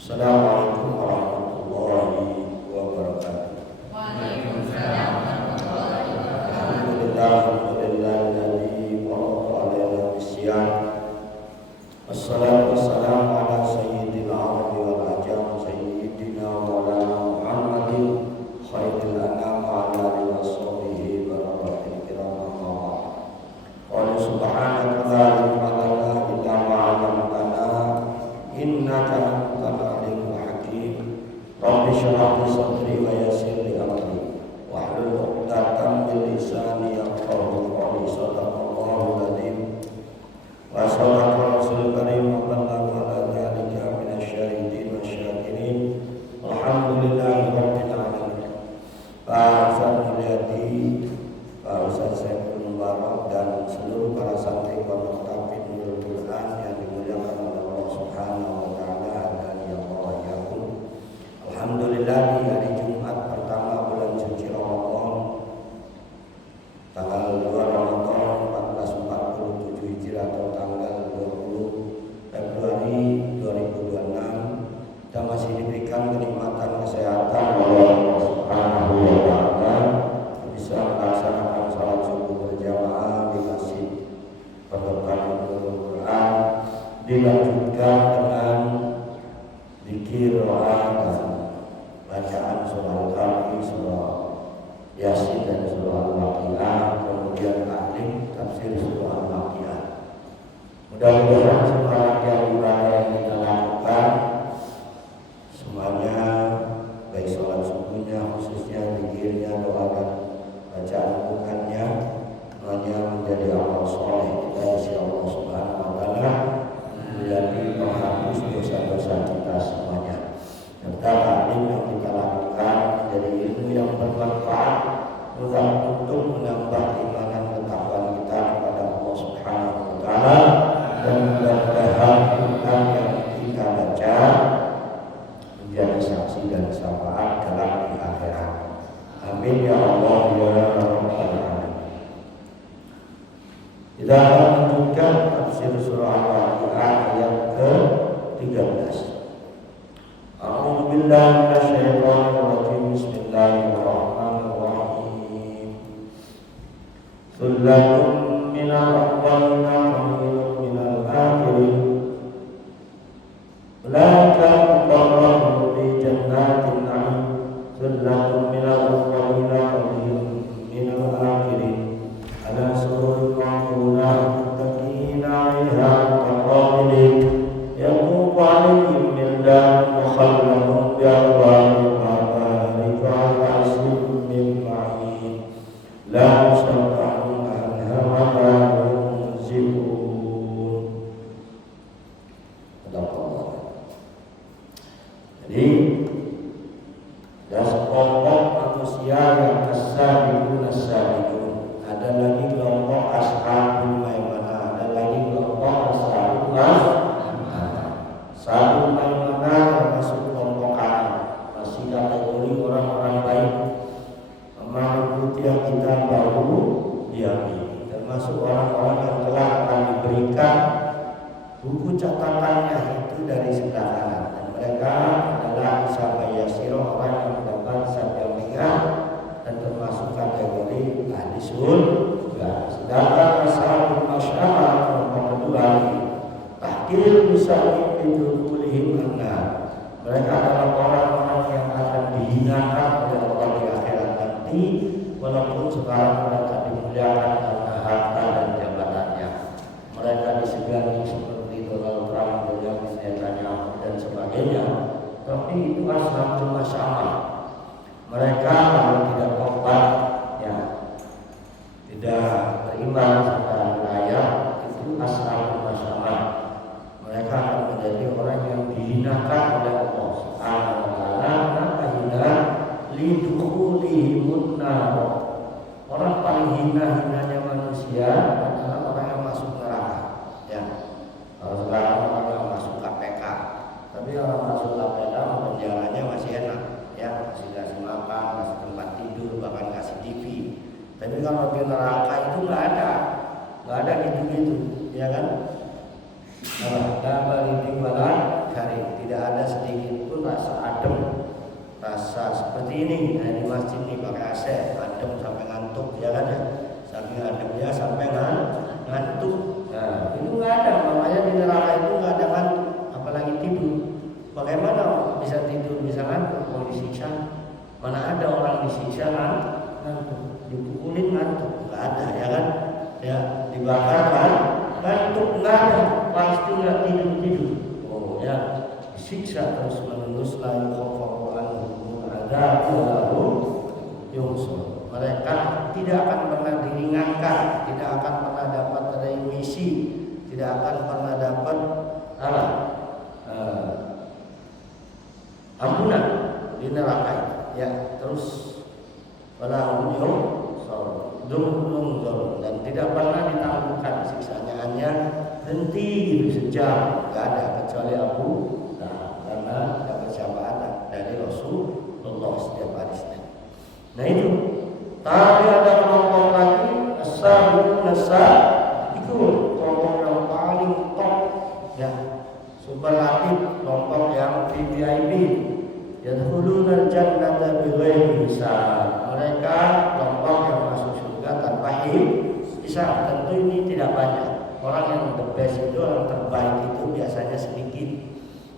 Assalamualaikum warahmatullahi wabarakatuh. Waalaikumsalam warahmatullahi wabarakatuh. Alhamdulillahilladzi farada alaina bisyam. Wassalatu wassalamu ala sayyidil arabi wal ajam sayyidina maulana Muhammadin khairil anam wa ala alihi washabihi wa rabbil kiram wa qala subhanaka la ilma lana illa ma 'allamtana innaka antal alimul hakim. Rabbi shrah li sadri wa yassir li amri wahlul 'uqdatam min lisani yafqahu qawli. Shadaqallahul adzim wa shadaqa rasulul karim wa ballagha ala dzalika minasyahidin wasyakirin. Alhamdulillahi rabbil alamin. Pak Ustaz Mulyadi, Pak Ustaz Saiful Mubarak dan seluruh para santri pondok Tahfiz Nurul Quran yang dimuliakan oleh Allah Subhanahu wa taala dan yang muliakan. Alhamdulillah di hari Jumat pertama bulan suci Ramadan tanggal 2 Ramadan 1447 Hijriah atau tanggal 20 Februari 2026 kita masih diberikan kenikmatan kesehatan oleh Allah Subhanahu wa taala bisa melaksanakan salat subuh berjamaah di masjid Pondok Tahfiz Nurul Quran, dilanjutkan dengan zikir doa dan bacaan surah Al-Kahfi, surah Yasin dan surah Al-Waqiah, kemudian taklim tafsir surah Al-Waqiah. Mudah-mudahan semua rangkaian ibadah yang kita lakukan semuanya, baik sholat subuhnya khususnya, zikirnya, doa dan bacaan bukannya, semuanya menjadi amal soleh kita insya Allah Subhanahu wa taala, menjadi penghapus dosa-dosa kita semuanya. Serta taklim yang kita lakukan menjadi ilmu yang bermanfaat untuk menambah imanan ketakwaan kita kepada Allah Subhanahu wa taala, dan mudah-mudahan Quran yang kita baca menjadi saksi dan syafaat kelak di akhirat. Amin ya Allah ya rabbal alamin. Kita akan melanjutkan tafsir surah Al-Waqiah ayat ke-13. A'udzu billahi minasyaitonir rajim. Bismillahirrahmanirrahim. Sullatun minal awwalin qalilun minal akhirin. Ulaika muqarrabun fi jannatin na'im. Sullatun minal awwalin qalilun minal akhirin. Ala sururin mawdunah muttaqina 'alaiha mutaqabilin. Yaqufu 'alaihim wildanun mukhalladun bi alwanin ma'arif 'ala asrin min ma'in. La yusaddaun anha wa la yunzifun. Jadi ada sekelompok manusia yang as-sabiqun. Ada lagi kelompok ashabul maimanah, ada lagi kelompok ashabul maimanah. Ashabul maimanah termasuk kelompok kanan, masih kategori orang-orang baik, mengikuti yang kita baru diamini, termasuk orang-orang yang telah akan diberikan buku catatannya itu dari sebelah kanan, dan mereka adalah sahabat yasir, orang yang mendapat sabda ringan dan termasuk kategori ahli surga. Sedangkan ashabul masyarakat kelompok kedua tahkir musalim bidulihim annar. Mereka adalah orang-orang yang akan dihinakan oleh Allah di akhirat nanti, walaupun sekarang mereka dimuliakan karena harta dan jabatannya. Mereka disegani seperti Donald Trump, Benjamin Netanyahu dan sebagainya. Tapi itu ashabul masyarakat. Mereka kalau tidak tobat, ya, tidak beriman secara wilayah, itu ashabul masyarakat. Mereka akan menjadi orang yang dihinakan oleh Allah Subhanahu wa taala. Maka hina lidukhulihimun nar. Orang paling hina-hinanya manusia adalah orang yang masuk neraka. Ya. Kalau sekarang orang yang masuk KPK, tapi orang masuk KPK penjaranya masih enak, ya, masih kasih makan, kasih tempat tidur, bahkan kasih TV. Tapi kalau di neraka itu nggak ada gitu-gitu, ya kan? Tidak ada sedikit nggak ada ya kan, ya dibakar kan, ngantuk nggak ada, pasti nggak tidur. Oh ya, disiksa terus menerus la yukhaffafu anhum adzab lahu yunsun. Mereka tidak akan pernah diringankan, tidak akan pernah dapat remisi, tidak akan pernah dapat ampunan di neraka ya. Terus walahum yunzarun, dan tidak pernah ditangguhkan siksanya, hanya henti gitu sejam, nggak ada kecuali Abu Lahab, karena dapat syafaat dari Rasulullah setiap hari Senin. Nah itu. Tapi ada kelompok lagi as-sabiqun as-sabiqun, kelompok yang paling top ya, superlatif, kelompok yang VIP. Yadkhuluna al-jannata bighairi hisab. Mereka kelompok yang masuk surga tanpa hisab. Tentu ini tidak banyak. Orang yang the best itu, orang terbaik itu biasanya sedikit.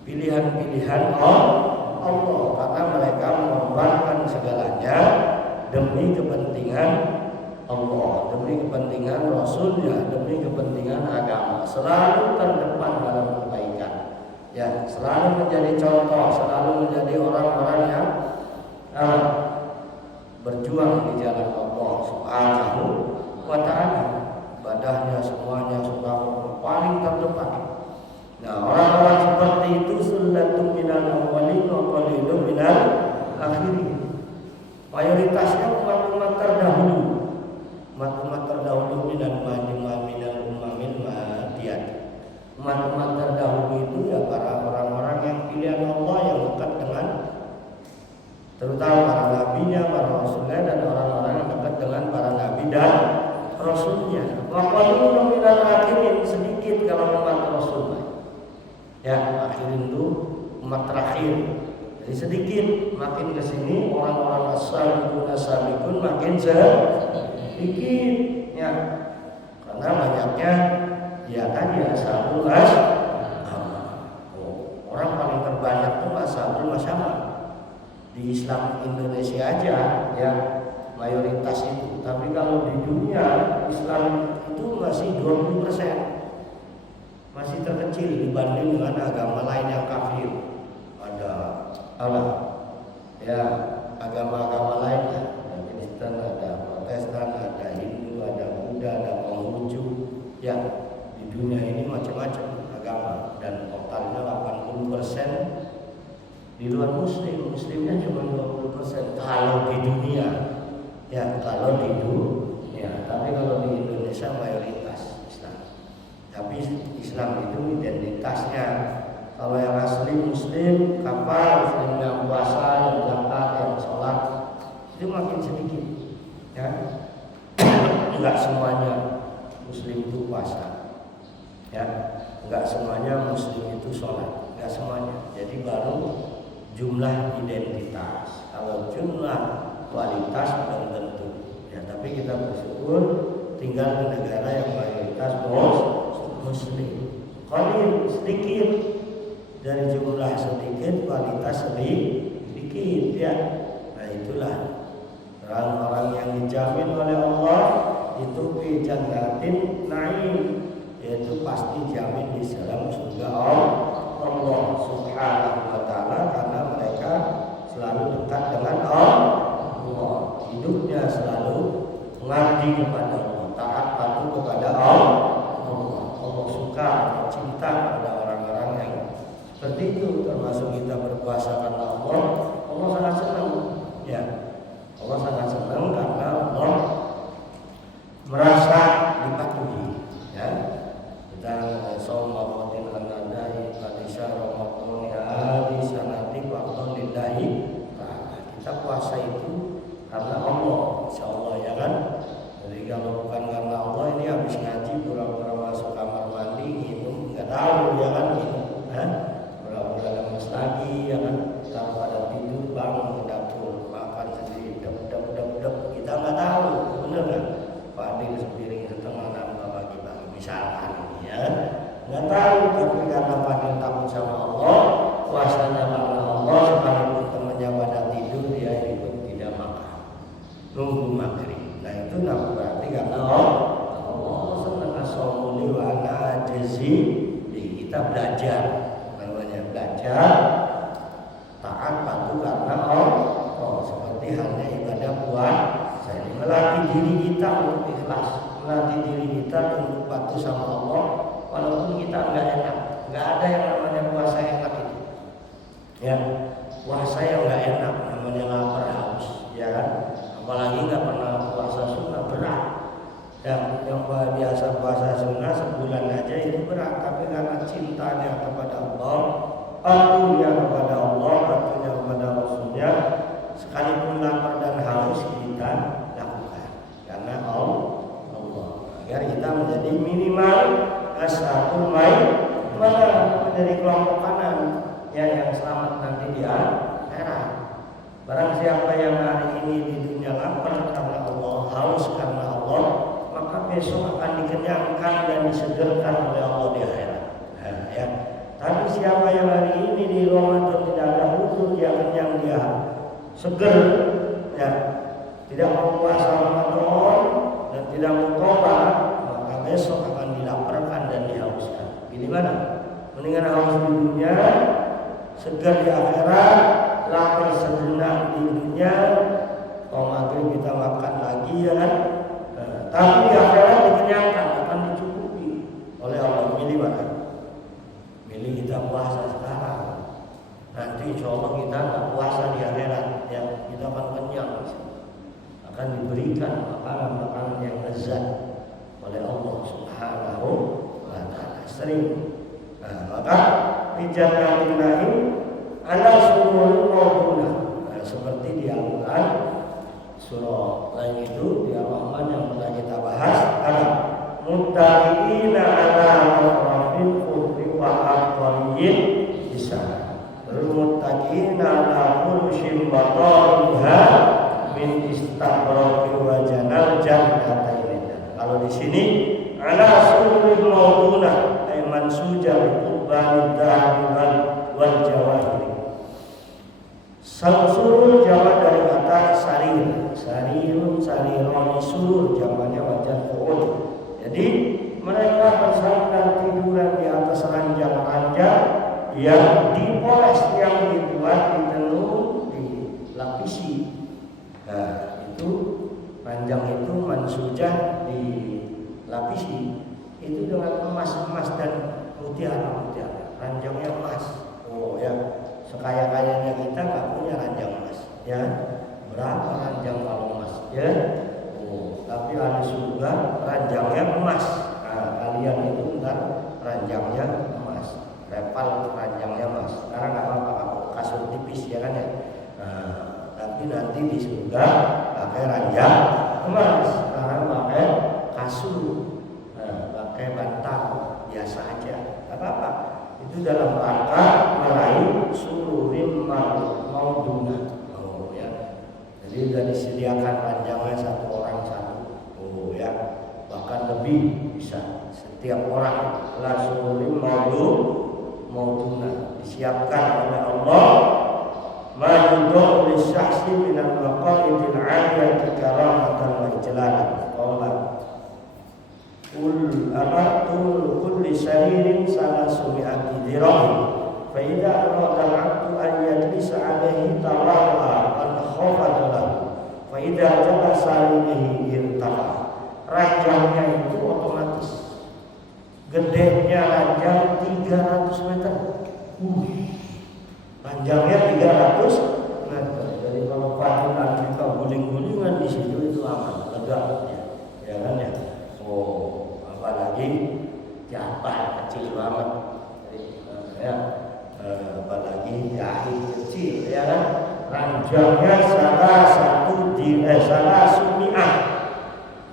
Pilihan-pilihan Allah, karena mereka mengorbankan segalanya demi kepentingan Allah, demi kepentingan Rasulnya, demi kepentingan agama. Selalu terdepan dalam kebaikan. Ya, selalu menjadi contoh, selalu menjadi orang-orang yang berjuang di jalan Allah Subhanahu wa ta'ala. Ibadahnya semuanya sudah paling terdepan. Nah, orang-orang seperti itu sullatum minal awwalin wa qalilun minal akhirin. Mayoritasnya umat-umat terdahulu, umat-umat terdahulu minal umamil madiyat. Umat-umat terdahulu itu ya para orang-orang yang pilihan Allah, yang dekat dengan, terutama para nabinya, para rasulnya, dan orang-orang yang dekat dengan para nabi dan rasulnya. Waqalilun minal akhirin, sedikit kalau umat rasul. Ya, akhirin itu umat terakhir. Jadi sedikit, makin kesini orang-orang as-sabiqun makin sedikit ya, karena banyaknya ya tadi ashabul orang paling terbanyak itu ashabul masyamah di Islam Indonesia aja ya, mayoritas itu. Tapi kalau di dunia Islam itu masih 20%, masih terkecil dibanding dengan agama lain yang kafir. Ada ya agama-agama lain, ada Kristen, ada Protestan, ada Hindu, ada Buddha, ada Konghucu ya. Di dunia ini macam-macam agama, dan totalnya 80% di luar muslim, muslimnya cuma 20% kalau di dunia ya, kalau di dunia. Tapi kalau di Indonesia mayoritas Islam. Tapi Islam itu identitasnya. Kalau yang asli muslim, kapal, muslim yang puasa, yang zakat, yang sholat, itu makin sedikit ya. Enggak semuanya muslim itu puasa ya, enggak semuanya muslim itu sholat, enggak semuanya. Jadi baru jumlah identitas. Kalau jumlah kualitas belum tentu ya. Tapi kita bersyukur tinggal di negara yang mayoritas muslim. Qalil, sedikit, dari jumlah sedikit kualitas sedikit ya. Nah itulah orang-orang yang dijamin oleh Allah itu fi jannatin na'im, yaitu pasti jamin di dalam surga Allah Subhanahu wa ta'ala, karena mereka selalu dekat dengan Allah, hidupnya selalu mengabdi kepada Allah, taat patuh kepada Allah. Allah suka, cinta pada orang-orang yang seperti itu. Termasuk kita berpuasa karena Allah sangat senang ya. Allah sangat senang karena Allah merasa dipatuhi ya. Kita sallallahu alaihi wasallam kita puasa itu karena Allah, insyaallah ya kan. Jadi kalau bukan karena Allah, ini habis ngaji pura-pura masuk kamar mandi minum, nggak tahu ya kan, minum pura-pura lemes lagi ya kan, taruh pada tidur, bangun ke dapur makan sendiri, dep kita nggak tahu, bener kan? Pak Adil sepiring Ya, puasa yang nggak enak, namanya lapar haus, ya kan? Apalagi nggak pernah puasa sunnah, berat. Yang biasa puasa sunnah sebulan aja itu berat, tapi karena cintanya kepada Allah, patuhnya kepada Allah, patuhnya kepada Rasulnya, sekalipun lapar dan haus kita lakukan karena Allah, agar kita menjadi minimal ashabul maimanah, menjadi kelompok kanan ya yang selamat nanti di akhirat. Barang siapa yang hari ini di dunia lapar karena Allah, haus karena Allah, maka besok akan dikenyangkan dan disegerkan oleh Allah di akhirat. Ya. Tapi siapa yang hari ini di Ramadan tidak ada uzur, dia kenyang, dia seger, ya, tidak mau puasa Ramadan dan tidak mau tobat, maka besok akan dilaparkan dan dihauskan. Pilih mana? Mendingan haus di dunia, seger di akhirat, lapar sejenak di dunia, kalau maghrib kita makan lagi ya kan. Tapi di akhirat dikenyangkan, akan dicukupi oleh Allah. Milih mana? Milih kita puasa sekarang. Nanti insya Allah kita nggak puasa di akhirat, ya kita akan kenyang, akan diberikan makanan-makanan yang lezat oleh Allah Subhanahu wa Ta'ala. Sering. Maka bijakan lain ala surul maudunah. Seperti di Al-Quran surah lain itu di Ar-Rahman yang pernah kita bahas, ada muttaqina ala rafin khudri wa aqwaliyin bisa muttaqina ala furushin batariha min istabraqi wa janal jannatain. Kalau di sini ala surul maudunah ay mansujah qubban dahiman wal jawahir. Surur jamak dari kata sarir, sarirun, sarironi, surur jamaknya wajan fu'ul. Jadi mereka bersandar tiduran di atas ranjang-ranjang yang dipoles, yang dibuat, ditenun, dilapisi. Nah itu ranjang itu mansujah dilapisi itu dengan emas dan mutiara. Ranjangnya emas. Oh ya. Sekaya-kayanya kita nggak punya ranjang emas, ya berapa ranjang kalau emas, ya tapi ahli surga ranjangnya emas. Nah, kalian itu ntar ranjangnya emas, repal ranjangnya emas. Sekarang nggak apa-apa, kasur tipis ya kan ya. Tapi nanti di surga pakai ranjang emas, sekarang pakai kasur, pakai bantal biasa aja, nggak apa-apa. Itu dalam rangka meraih sururin maudunah. Oh ya. Jadi sudah disediakan ranjangnya satu orang satu. Oh ya. Bahkan lebih bisa setiap orang la sururin maudunah disiapkan oleh Allah majudu lisyahsi minal maqaidil 'aliyati karamatan wa ijlalan. Allah kulli saririn salasumi'ati dhirahin fa idza arada al-'abdu an yajlisa 'alaihi tawa'a an khafada lahu fa idza jalasa 'alaihi irtafa. Ranjangnya itu otomatis gedenya ranjang 300 meter. Panjangnya 300 meter. Jadi kalau patulan kita guling-gulingan di situ itu aman, lega ya kan ya. Apalagi jatah kecil banget, ya, apalagi jahit kecil, ya kan, ranjangnya salah sumi'ah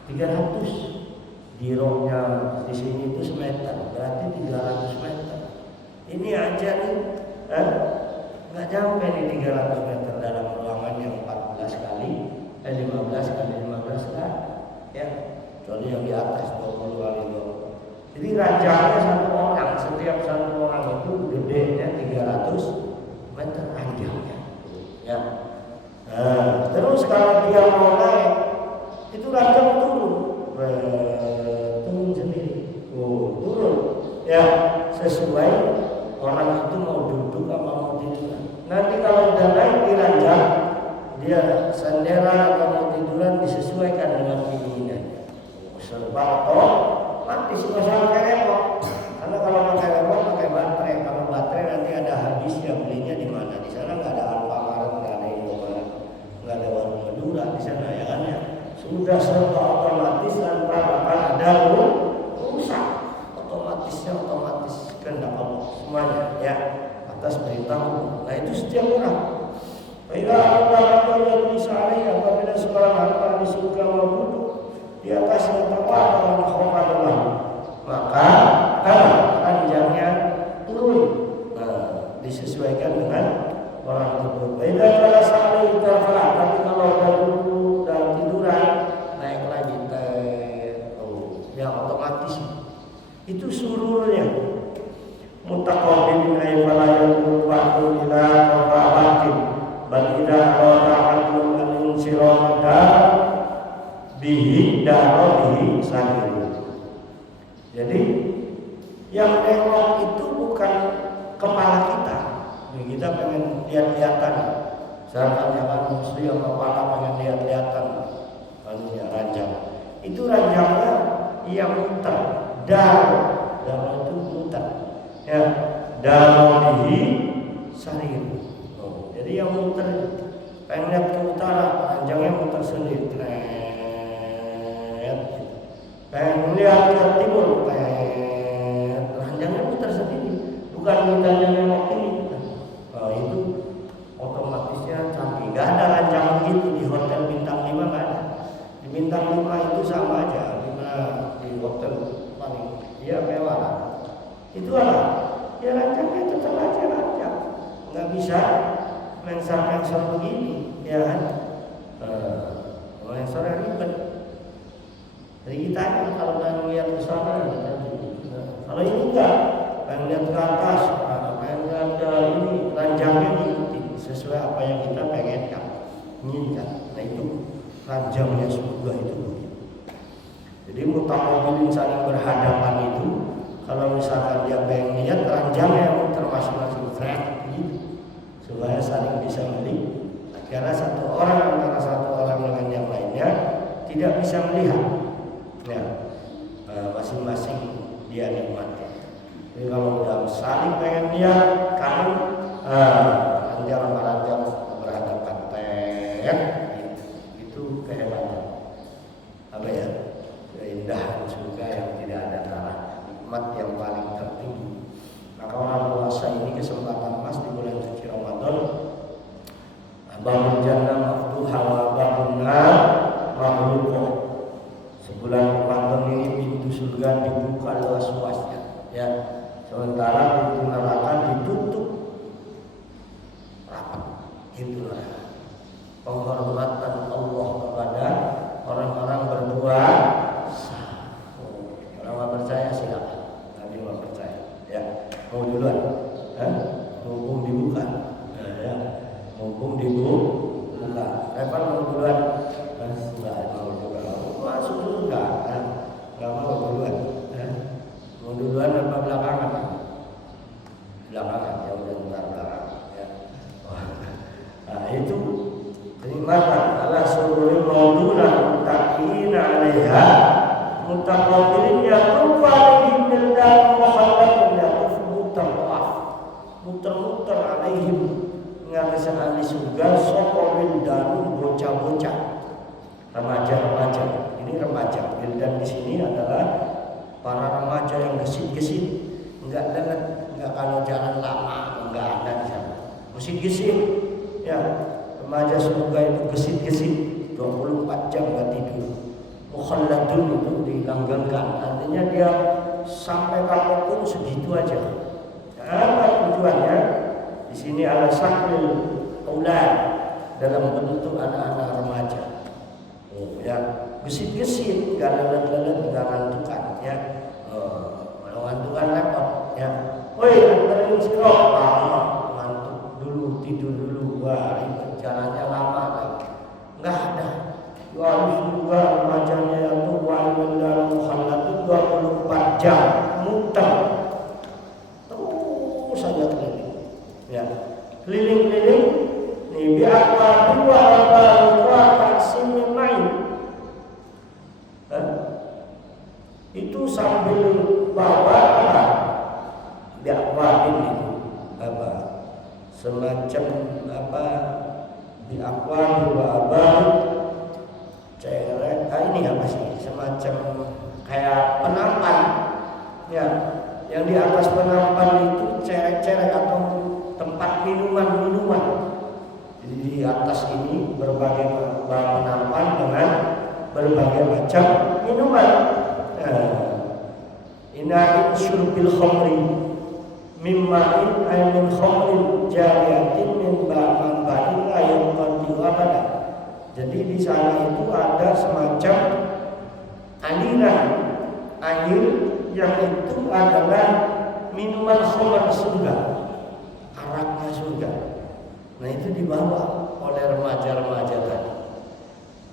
300, diroknya di sini itu semeter, berarti 300 meter. Ini aja nih, nggak nyampe nih 300 meter dalam ruangan yang 14 kali, 15 kali 15 kan, ya. Kecuali yang di atas 20 kali 20. Jadi ranjangnya satu orang, setiap satu orang itu gedenya 300 meter ranjangnya. Ya. Nah, terus kalau dia mau naik, itu ranjang turun, turun sendiri. Turun. Ya, sesuai orang itu mau duduk apa mau tiduran. Nanti kalau udah naik di ranjang, dia senderan atau mau tiduran disesuaikan dengan keinginan. Serba mati sih masalah pakai remote. Karena kalau pakai remote pakai baterai. Kalau baterai nanti ada habisnya, belinya di mana? Di sudah serba otomatis tanpa bakal ada rusak. Otomatisnya otomatis kehendak Allah semuanya ya, atas perintah Allah. Nah itu setiap orang. Bila Allah yang bisa apabila seorang hamba disuka wudhu di atasnya taqwa dan khaufan Allah, maka ranjangnya turun. Nah, disesuaikan dengan orang tersebut. Bila kalau sampai terfah, tapi kalau udah duduk dan tiduran naik lagi yang otomatis itu sururnya mutaqabilin ay fala yakun wa'du ila qawatin bal idza qara'atum an insirada bihi darabihi sahih. Jadi yang nengok itu bukan kepala kita. Kita pengen lihat-lihatan. Misalkan jangan muslim kepala pengen lihat-lihatan anunya ranjang. Itu ranjangnya yang muter, dar itu muter. Ya, darabihi sahih. Jadi yang muter pengen lihat ke utara, ranjangnya muter sendiri. Pengen lihat ke timur, ranjangnya muter sendiri, bukan mutanya nengok ini. Itu otomatisnya canggih. Gak ada ranjang begitu di hotel bintang 5, gak ada. Di bintang 5 itu sama aja, di hotel paling ya mewah. Itu apa? Ya ranjangnya tetap aja ranjang, nggak bisa mengsar begini, ya kan? Mengsarnya ribet. Jadi kita kalau pengen lihat ke sana, kalau ini enggak, pengen lihat ke atas, pengen lihat ke ini, ranjangnya diikuti sesuai apa yang kita pengen inginkan. Nah itu ranjangnya surga itu. Jadi mutaqabilin saling berhadapan itu, kalau misalkan dia pengen lihat ranjangnya muter masing-masing gitu, supaya saling bisa melihat. Karena satu orang antara satu orang dengan yang lainnya tidak bisa melihat. Ya, masing-masing dia nikmati. Jadi kalau udah saling pengen lihat, kan ranjang berhadapan, itu kehebatan. Apa ya? Keindahan surga yang tidak ada tara, nikmat yang paling tertinggi. Maka orang puasa ini kesempatan emas di bulan suci Ramadan. Babul jannah maftuha wa babun nar maghluqah. Sebulan Ramadan ini pintu surga dibuka luas-luasnya, ya. Sementara pintu neraka ditutup rapat. Itulah penghormatan Allah kepada orang-orang berpuasa. Orang nggak percaya silakan, tadi nggak percaya, ya. Mau duluan, mumpung dibuka, ya. Mumpung dibuka. Evan mau duluan, nggak mau juga. Masuk surga, nggak mau duluan. Mau duluan apa belakangan? Belakangan, ya udah belakangan. Ya. Nah itu kenikmatan Allah sururi mauduna takina alaiha mutaqabilin yatufu alaihim bildan mukhalladun yatufu muter-muter alaihim mengatasi ahli surga sapa bildan bocah-bocah remaja-remaja. Ini remaja. Bildan di sini adalah para remaja yang gesit-gesit, enggak lelet, enggak kalau jalan lama, enggak ada di sana. Gesit-gesit. Ya, remaja surga itu gesit-gesit 24 jam enggak tidur. Mukhalladun itu dilanggengkan, artinya dia sampai kapanpun segitu aja. Apa tujuannya? Di sini ada saklul aulad dalam bentuk anak-anak remaja. Ya, gesit-gesit, enggak lelet-lelet, enggak ngantukan, ya. Kalau ngantukan laptop, ya. Woi, anterin sirop, ngantuk dulu, tidur dulu, wah, jalannya lama lagi. Enggak ada. Wah, surga remajanya yang tua dalam mukhallat itu 24 jam muter. Terus saja keliling. Ya. Keliling-keliling nih biar dua taksim main. Itu sambil bawa apa? Biakwadin itu apa? Semacam apa? Biakwad wa abad ceret ini apa sih, semacam kayak penampan ya, yang di atas penampan itu cerek-cerek atau tempat minuman. Jadi di atas ini berbagai penampan dengan berbagai macam minuman. Ina'in syurbil khamri mimma'in aymin khamrin jariyatin min ba'man ba'in ayun qandiu abada. Jadi di sana itu ada semacam aliran air yang itu adalah minuman khamr surga, araknya surga. Nah itu dibawa oleh remaja-remaja tadi.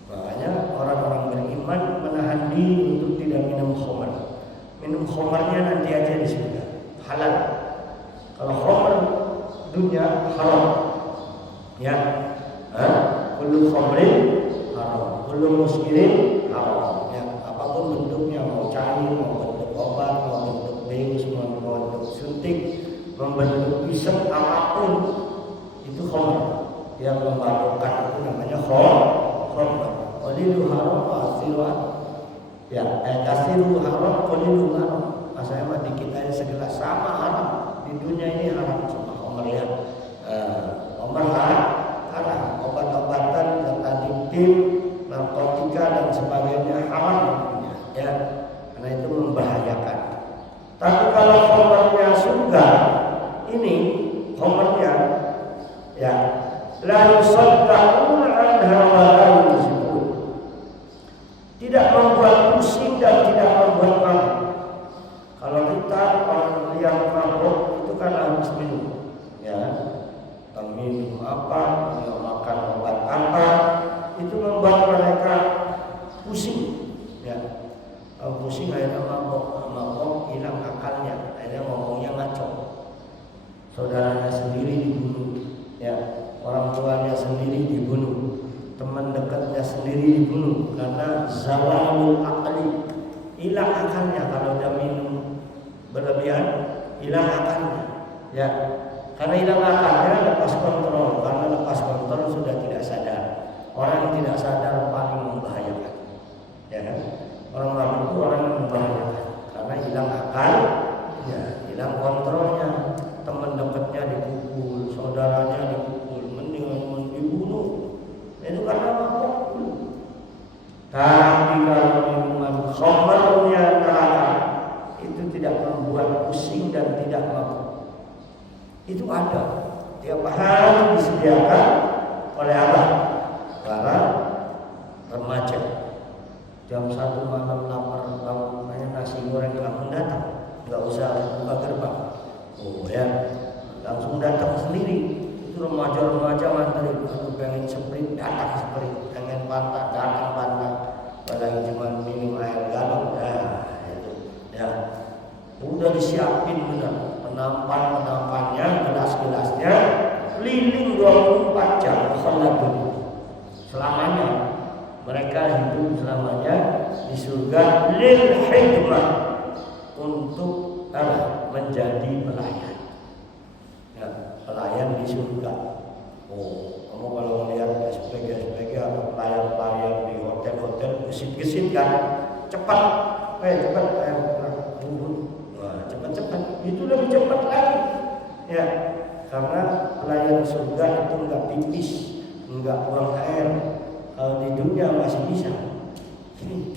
Makanya orang-orang beriman menahan diri untuk tidak minum khamr. Minum khamrnya nanti aja di surga, halal. Kalau khamr dunia haram, ya, kullu khamrin haram, kullu muskirin haram. Ya, apapun bentuknya, mau cair, mau bentuk obat, mau bentuk bius, mau bentuk suntik, membentuk pisang, apapun itu khamr. Yang memabukkan itu namanya khamr. Qalilu haram wa asiru ya, kasiru haram, qalilu haram. Maksudnya mah dikit aja segelas sama haram. Di dunia ini haram sama khamr ya. Khamr haram, obat-obatan yang adiktif, narkotika dan sebagainya haram ya. Karena itu membahayakan. Tapi kalau khamrnya surga, ini khamrnya ya, la yusaddaquna anha wa la yunzifun. Tidak membuat pusing dan tidak membuat mabuk. Kalau kita orang yang mabuk itu kan harus minum, ya, minum apa, makan obat apa, itu membuat mereka pusing, ya. Pusing akhirnya mabuk hilang akalnya, akhirnya ngomongnya ngaco. Saudaranya sendiri dibunuh, ya, orang tuanya sendiri dibunuh, teman dekatnya sendiri dibunuh karena zawalul aqli, hilang akalnya. Kalau udah minum berlebihan hilang akalnya, ya, karena hilang akalnya lepas kontrol. Karena lepas kontrol sudah tidak sadar. Orang yang tidak sadar paling membahayakan, ya kan? Orang mabuk itu orang yang membahayakan karena hilang akal, ya, hilang kontrolnya. Teman dekatnya dipukul, saudaranya dipukul, mendingan dibunuh. Itu karena mabuk. Tapi kalau minuman khamrnya neraka itu tidak membuat pusing dan tidak mabuk. Itu ada tiap hari disediakan oleh Allah para remaja. Jam 1 malam lapar, bangun nasi goreng langsung datang, nggak usah buka gerbang. Oh ya, langsung datang sendiri. Itu remaja-remaja ngantri, aduh pengen sprint, datang sprint, pengen pantat, datang pantat. Padahal cuma minum air galon, itu, ya, udah disiapin benar, penampan-penampannya, gelas-gelasnya, keliling 24 jam, khaladun. Selamanya, mereka hidup selamanya di surga lil hikmah, untuk menjadi pelayan. Ya, pelayan di surga. Oh, kamu kalau melihat SPG atau pelayan-pelayan di hotel-hotel gesit-gesit kan, cepat, cepat, cepat, itu lebih cepat lagi. Ya, karena pelayan surga itu enggak pipis, enggak buang air. Kalau di dunia masih bisa. Sini,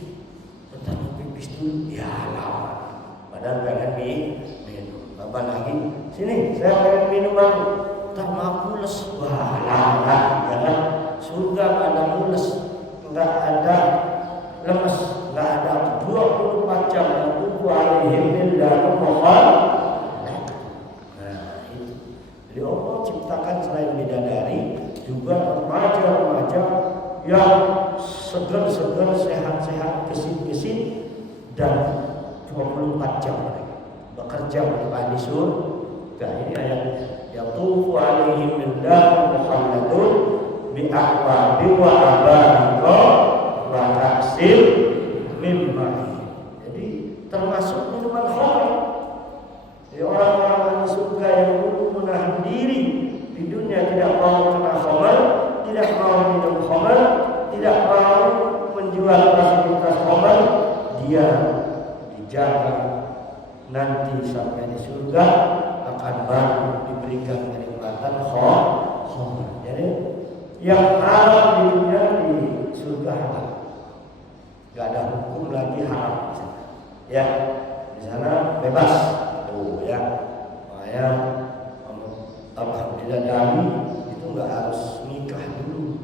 bentar pipis dulu, ya lama. Padahal pengen minum. Apa lagi? Sini, saya pengen minuman. Tak mau mules. Wah, lama. Ya kan? Surga nggak ada mules, nggak ada lemes, nggak ada 24 jam yang tunggu alaihim dan mohon. Nah, itu. Jadi Allah ciptakan selain bidadari juga remaja-remaja yang segar-segar, sehat-sehat, gesit-gesit dan 24 jam bekerja untuk ahli surga. Ini ayatnya. Yatufu alaihim billah Muhammadun bi aqwabi wa abariqa wa taksil mimma. Jadi termasuk minuman khamr. Jadi orang-orang ahli surga yang dulu menahan diri di dunia, tidak mau kena khamr, tidak mau minum khamr, tidak mau menjual Yang haram di dunia di surga halal. Gak ada hukum lagi haram di sana. Ya, di sana bebas. Oh ya, makanya alhamdulillah dari itu nggak harus nikah dulu.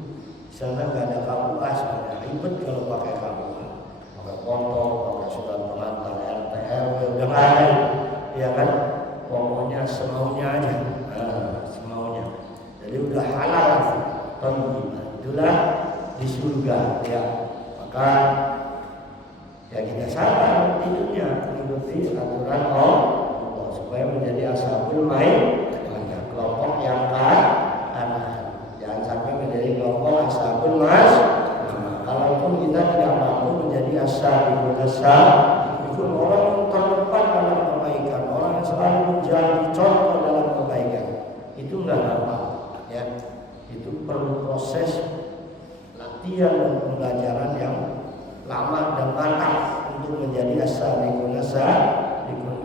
Di sana nggak ada KUA sebenarnya, ribet kalau pakai KUA, pakai foto, pakai surat pengantar RT RW udah nggak ada, ya kan? Pokoknya semaunya aja, semaunya. Jadi udah halal, itulah di surga ya. Maka ya kita sabar tidurnya mengikuti aturan Allah supaya menjadi ashabul main kelompok yang kanan. Jangan sampai menjadi kelompok ashabul mas. Kalaupun kita tidak mampu menjadi ashabul asab, itu orang yang terdepan dalam kebaikan, orang yang selalu menjadi contoh dalam kebaikan, itu nggak gampang ya. Itu perlu proses latihan dan pembelajaran yang lama dan mantap untuk menjadi ashabul asab.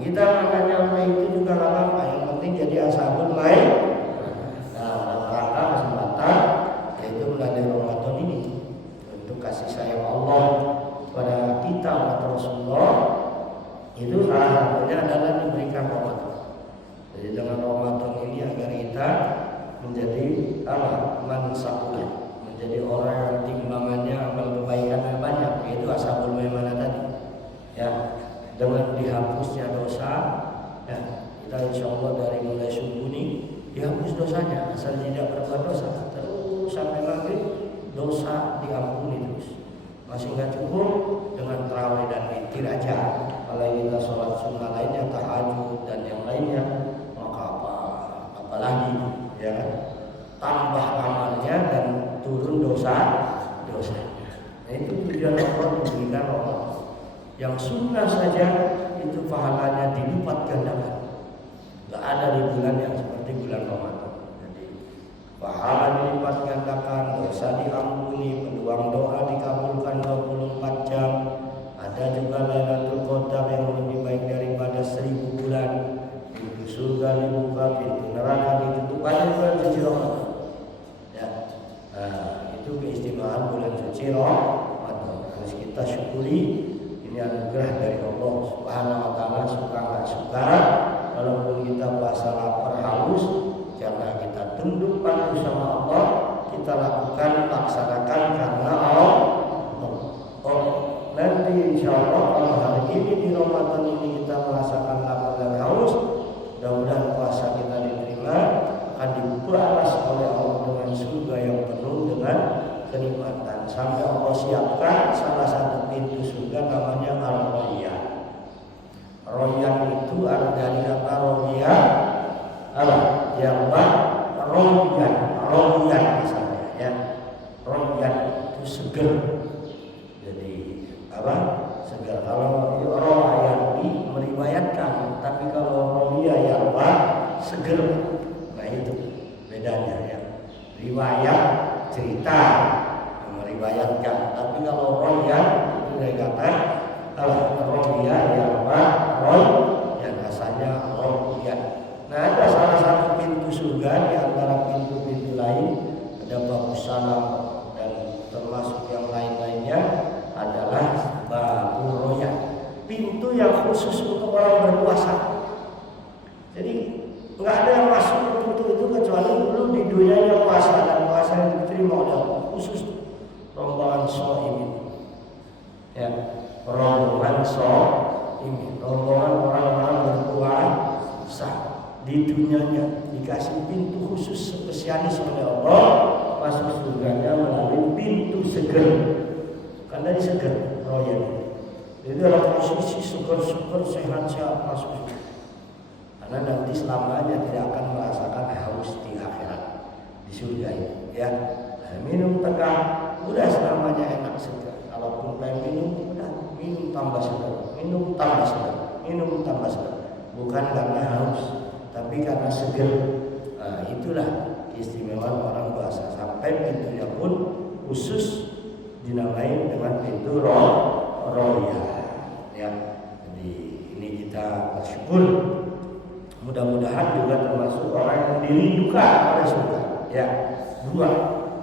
Kita makanya main itu juga nggak apa-apa, yang penting jadi ashabul main. Nah, dalam rangka kesempatan yaitu bulan Ramadan ini untuk kasih sayang Allah kepada kita umat Rasulullah, itu salah satunya adalah diberikan Ramadan. Jadi dengan Ramadan ini agar kita menjadi mansakul, menjadi orang yang timbangannya amal kebaikan banyak, yaitu ashabul maimanah tadi ya. Dengan dihapusnya dosa ya, kita insya Allah dari mulai subuh ini dihapus dosanya, asal tidak berbuat dosa terus sampai maghrib, dosa diampuni terus. Masih nggak cukup dengan tarawih dan witir aja, kalau kita sholat sunnah lainnya, tahajud dan yang lainnya, maka apalagi ya kan, tambah amalnya dan turun dosanya. Nah, itu tujuan Allah diberikan Allah. Yang sunnah saja itu pahalanya dilipat gandakan. Gak ada di bulan yang seperti bulan Ramadan. Jadi pahala dilipat gandakan, dosa diampuni, peluang doa dikabulkan 24 jam. Ada juga Lailatul Qadar yang lebih baik daripada 1000 bulan. Pintu surga dibuka, pintu neraka ditutup. Ada bulan suci Ramadan. Ya, nah, itu keistimewaan bulan suci Ramadan. Harus kita syukuri. Ini anugerah dari Allah Subhanahu wa taala, suka enggak suka, walaupun kita puasa lapar haus, karena kita tunduk patuh sama Allah, kita lakukan, laksanakan karena Allah. Nanti insya Allah kalau hari ini di Ramadan ini kita merasakan lapar dan haus, mudah-mudahan puasa kita diterima, akan dibalas oleh Allah dengan surga yang penuh dengan kenikmatan, sampai Allah siapkan salah satu pintu surga namanya Ar-Rayyan. Rayyan itu dari kata Rayyan, Rayyan misalnya ya. Rayyan itu seger. Jadi seger. Kalau Rayyan meriwayatkan, tapi kalau Rayyan seger. Nah itu bedanya ya. Riwayat cerita meriwayatkan, tapi kalau Rayyan itu dari kata Rayyan yang asalnya Rayyan. Nah, ada salah satu pintu surga di antara pintu-pintu lain, ada Babu Salam dan termasuk yang lain-lainnya adalah Babu Rayyan, pintu yang khusus untuk orang berpuasa. Jadi nggak ada yang masuk ke pintu itu kecuali dulu di dunianya puasa, dan puasa yang diterima oleh Allah, khusus rombongan shaimin ya, rombongan shaimin, rombongan orang-orang berpuasa di dunianya dikasih pintu khusus spesialis oleh Allah, masuk surganya melalui pintu seger, kan dari seger Rayyan. Jadi dalam posisi seger-seger, sehat-sehat masuk surga. Karena nanti selamanya tidak akan merasakan haus di akhirat, di surga ini ya. Nah, minum tegak udah selamanya enak segar. Kalaupun pengen minum, udah minum tambah segar, minum tambah segar, minum tambah segar. Bukan karena haus, tapi karena segar. Nah, itulah keistimewaan orang puasa. Sampai pintunya pun khusus dinamai dengan pintu Rayyan ya. Jadi ini kita bersyukur. Mudah-mudahan juga termasuk orang yang dirindukan oleh surga. Ya, dua,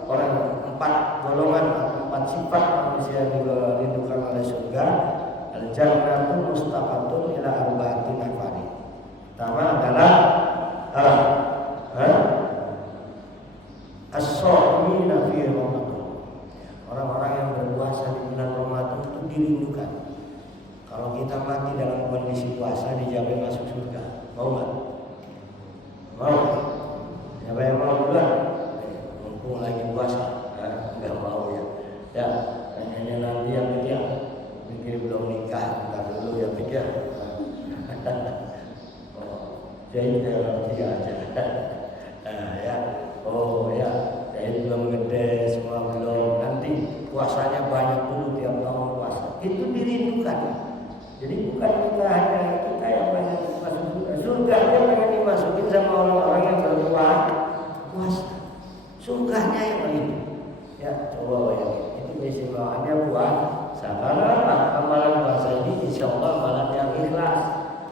orang 4 golongan, 4 sifat manusia yang dirindukan oleh surga. Al-jannatu mustaqatun ila arba'ati nafari. Pertama adalah as-sha'imina fi Ramadan. Orang-orang yang berpuasa di bulan Ramadan itu dirindukan. Kalau kita mati dalam kondisi puasa dijamin masuk surga, mau nggak? Mau? Siapa yang mau duluan? Mumpung lagi puasa, nggak mau ya. Ya, hanya nanti yang pikir, belum nikah, ntar dulu ya pikir. Jadi jangan aja. Ya, oh ya, jadi belum gede, semua belum. Nanti puasanya banyak dulu tiap tahun puasa. Itu dirindukan. Jadi bukan kita hanya kita yang banyak masuk surga. Surganya pengen dimasukin sama orang-orang yang berpuasa. Surganya yang rindu. Ya, coba bayangin. Itu istimewanya puasa. Karena amalan puasa ini insya Allah amalan yang ikhlas.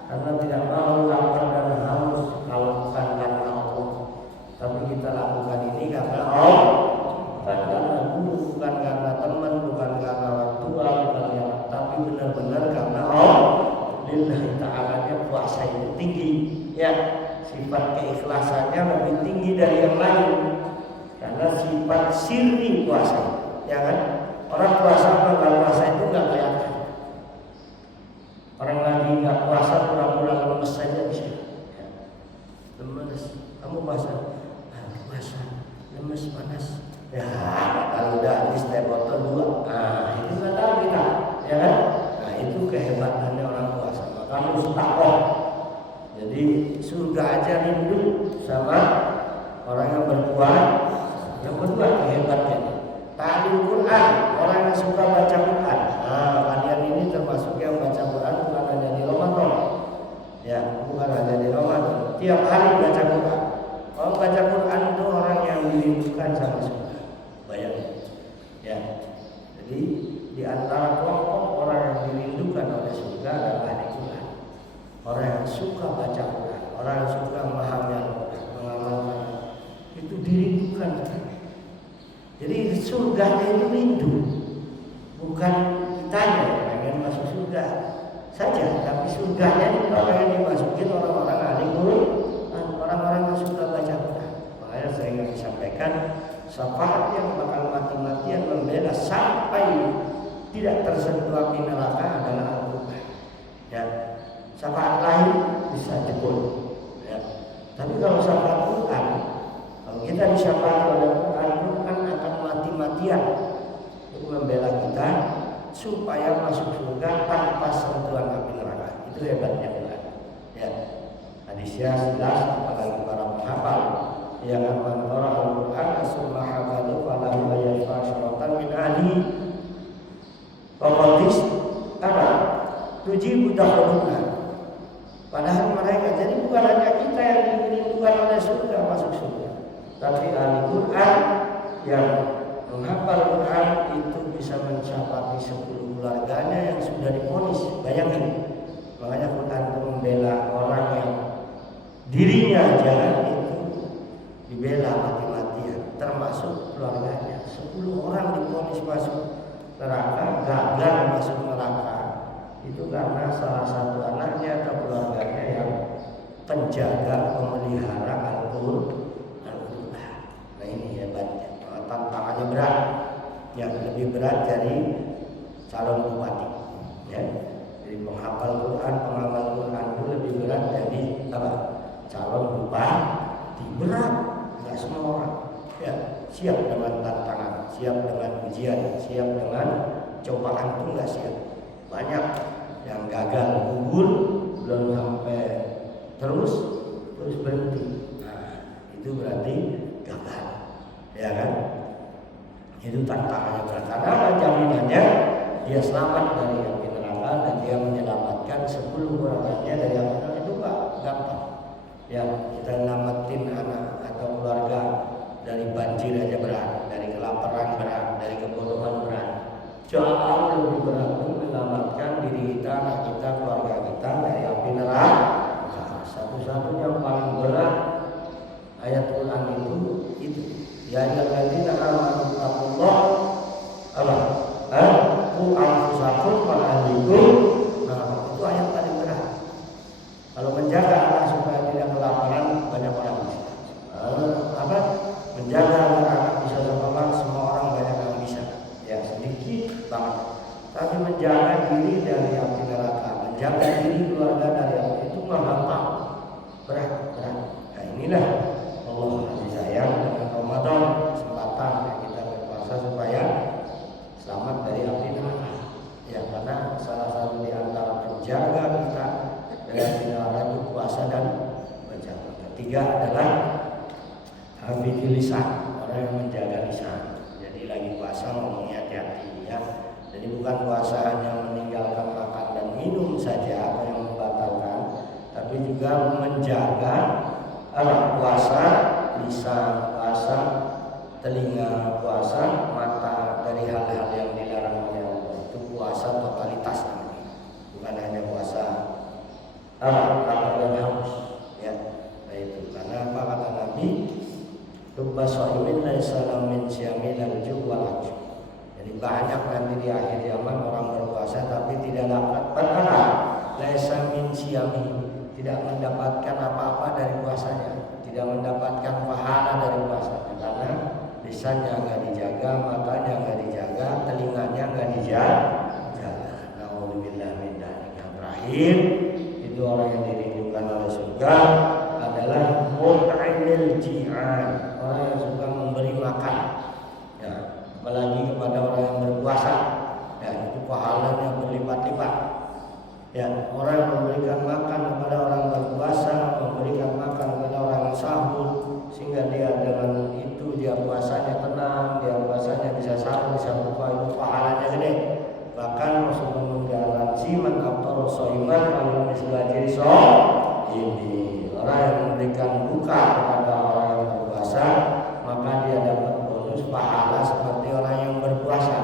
Karena tidak mau lapar dan haus kalau bukan karena Allah. Tapi kita lakukan ini karena Allah. Bukan karena guru, bukan karena teman, bukan karena orang tua, bukan karena, tapi benar-benar karena Allah. Lillahi ta'alanya puasa itu tinggi. Ya, sifat keikhlasannya lebih tinggi dari yang lain. Karena sifat sirri puasa, ya kan? Orang puasa nggak puasa itu nggak kelihatan. Orang lagi nggak puasa pura-pura lemes saja bisa. Ya. Lemes, kamu puasa? Puasa, lemes, panas. Ya, kalau udah habis teh botol 2, itu nggak tahu kita, ya kan? Nah itu kehebatannya orang puasa. Maka mustaqoh. Jadi surga aja rindu sama orang yang berpuasa. Yang kedua kehebatnya ta'lim Quran, orang yang suka baca Quran. Kalian ini termasuk yang baca Quran bukan hanya di Ramadan. Ya, bukan hanya di Ramadan. Tiap hari baca Quran. Kalau baca Quran itu orang yang dirindukan sama surga. Bayangin. Ya. Jadi di antara kelompok orang yang dirindukan oleh surga adalah ahli Quran. Orang yang suka baca Quran, orang yang suka memahami Al-Quran, mengamalkan itu dirindukan. Jadi surganya itu rindu, bukan kitanya yang ingin masuk surga saja, tapi surganya itu orang yang dimasukin orang-orang ahli Quran, orang-orang yang suka baca Quran. Makanya saya ingin sampaikan, syafaat yang bakal mati-matian membela sampai tidak tersentuh api neraka adalah Al-Quran. Ya, syafaat lain bisa jebol. Ya. Tapi kalau syafaat Quran, kalau kita disyafaat oleh Quran akan mati-matian untuk membela kita supaya masuk surga tanpa sentuhan api neraka. Itu hebatnya Quran. Ya. Hadisnya jelas, apalagi para penghafal yang akan qara al-Quran summa hafalu fala yashfa syaratan min ahli faqadis apa tujibu dakhuluna. Padahal mereka, jadi bukan hanya kita yang dirindukan oleh surga masuk surga, tapi ahli Quran yang menghafal Quran itu bisa mencapai 10 keluarganya yang sudah divonis. Bayangin, makanya Quran itu membela orang yang dirinya aja itu dibela mati-matian, termasuk keluarganya. 10 orang divonis masuk neraka, gagal masuk neraka, itu karena salah satu anaknya atau keluarganya yang penjaga pemelihara Al-Quran. Nah ini hebatnya. Tantangannya berat, yang lebih berat dari calon bupati. Ya. Jadi penghafal Quran, pengamal Quran itu lebih berat dari apa? Calon bupati. Berat, nggak semua orang. Ya, siap dengan tantangan, siap dengan ujian, siap dengan cobaan itu nggak siap. Banyak yang gagal, gugur, belum sampai terus berhenti. Nah, itu berarti gagal. Ya kan? Itu tantangannya berat. Karena apa? Jaminannya dia selamat dari api neraka dan dia menyelamatkan 10 orangnya dari api neraka. Itu nggak gampang. Ya, kita nyelamatin anak atau keluarga dari banjir aja berat, dari kelaparan berat, dari kebodohan berat. Jauh lebih berat itu menyelamatkan diri kita, anak kita, keluarga kita dari api neraka. Satu-satunya yang paling berat ayat Quran itu. Ya ayyuhalladzina amanu menjaga diri keluarga dari api itu gampang, berat. Nah inilah Allah kasih sayang dengan Ramadan, kesempatan kita berpuasa supaya selamat dari api neraka. Ya karena salah satu di antara penjaga kita dari api neraka itu puasa dan berjaga. Ketiga adalah hafidhil lisan, orang yang menjaga lisan. Jadi lagi puasa ngomongnya hati-hati ya. Jadi bukan puasa hanya meninggalkan makan dan minum saja apa yang membatalkan, tapi juga menjaga puasa lisan, puasa telinga, puasa mata dari hal-hal yang dilarang oleh Allah. Itu puasa totalitas namanya. Bukan hanya puasa lapar dan haus ya. Nah itu karena apa kata Nabi? Rubba sha'imin laisa lahu min syiyamil al-ju' wal 'atsy. Jadi banyak nanti di akhir zaman orang berpuasa tapi tidak dapat berkata laisa min syiyami, tidak mendapatkan apa-apa dari puasanya, tidak mendapatkan pahala dari puasanya karena lisannya enggak dijaga, matanya enggak dijaga, telinganya enggak dijaga. Nauzubillah min dzalik. Yang terakhir itu orang yang dirindukan oleh surga adalah mut'imil ji'an, orang yang suka memberi makan ya, apalagi kepada orang yang berpuasa ya, itu pahalanya berlipat-lipat ya. Orang yang memberikan makan kepada orang berpuasa, memberikan makan kepada orang yang sahur, sehingga dia dengan itu dia puasanya tenang, dia puasanya bisa sahur, bisa buka, itu pahalanya gede. Bahkan Rasulullah menggaransi man afṭara sha'iman falahu mislu ajri sha'imin. Orang yang memberikan buka kepada orang yang berpuasa, maka dia dapat bonus pahala seperti orang yang berpuasa.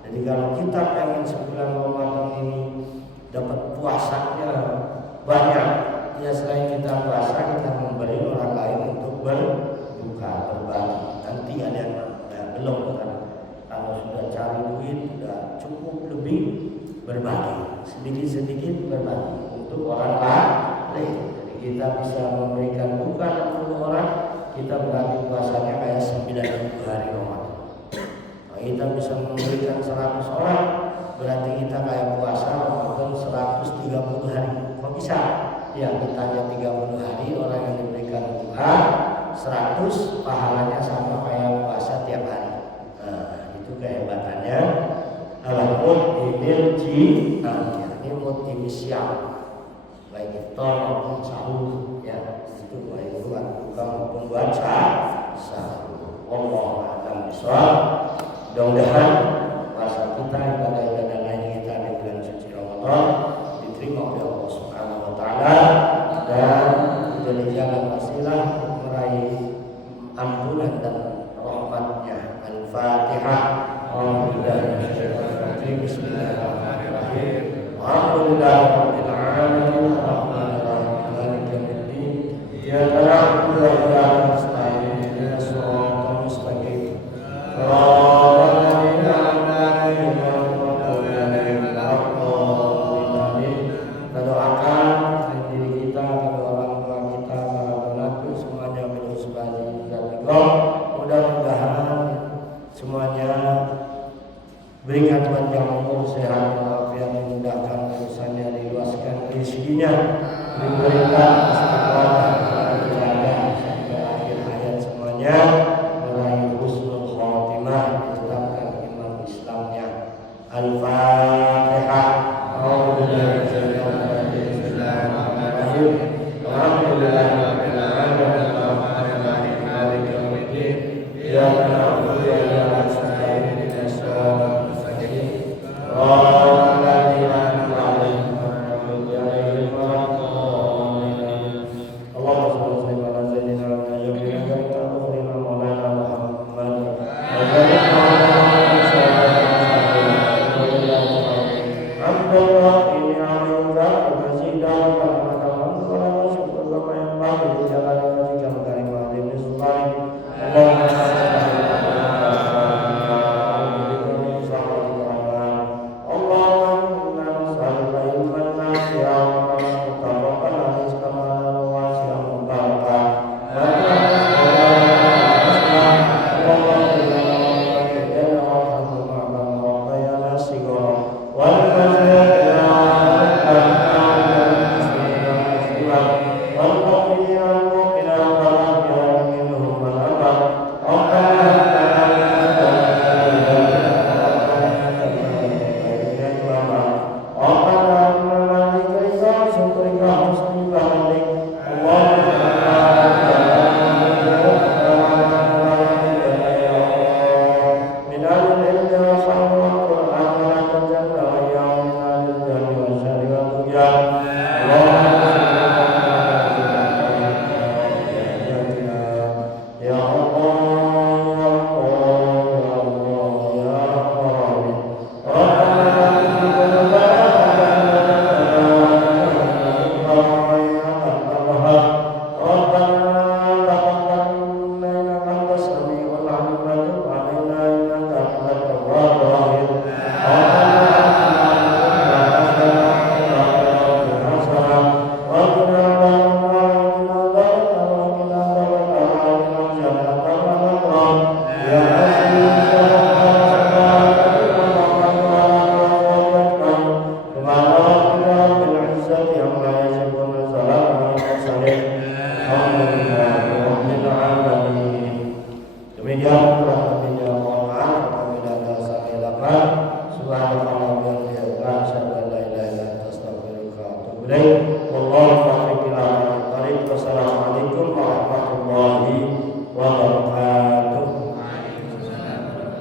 Jadi kalau kita pengen sebulan Ramadan ini dapat puasanya banyak, ya selain kita puasa kita memberi orang lain untuk berbuka, berbagi. Nanti ada yang belum kan? Kalau sudah cari duit sudah cukup lebih berbagi, sedikit-sedikit berbagi untuk orang lain. Kita bisa memberikan buka 60 orang, kita berarti puasanya kayak 90 hari Ramadan. Nah, kita bisa memberikan 100 orang, berarti kita kayak puasa Ramadan 130 hari. Kok bisa? Ya kita hanya 30 hari, orang yang diberikan buka 100, pahalanya sama kayak puasa tiap hari. Nah itu kehebatannya al-mut'imil ji'an, ini mut'im siam, baik iftar maupun sahur ya, itu baik buat buka maupun buat sahur. Wallahu a'lam bishawab. Mudah-mudahan puasa kita, ibadah-ibadah lain kita di bulan suci Ramadan diterima oleh Allah Subhanahu wa taala dan menjadi jalan wasilah meraih ampunan dan rahmatnya. Al-Fatihah. Bismillahirrahmanirrahim. Alhamdulillahirabbil alamin. Arrahmanirrahim. Maliki yaumiddin. Iyyaka na'budu wa iyyaka nasta'in. Ihdinas siratal mustaqim. Shiratal ladzina an'amta 'alaihim ghairil maghdubi 'alaihim waladdallin. Kita doakan diri kita, kedua orang tua kita, para donatur semuanya berhusnuzan dan ridho. Mudah-mudahan semuanya berikan panjang umur, sehat walafiat, dimudahkan urusannya, diluaskan rezekinya, diberikan istiqomah dan berjaga sampai akhir hayat semuanya meraih husnul khotimah, ditetapkan iman Islamnya. Al-Fatihah. Bismillahirrahmanirrahim. Alhamdulillahirabbil alamin. Arrahmanirrahim. Maliki yaumiddin. Iyyaka na'budu wa iyyaka nasta'in. Ihdinas siratal mustaqim. Shiratal ladzina an'amta 'alaihim ghairil maghdubi 'alaihim waladdallin. Allahumma shalli ala sayyidina Maulana Muhammad. Alhamdulillah ini amalkan mazidah wa syukur kama yang baik di jalan wajib karim alim sultan. Wa yang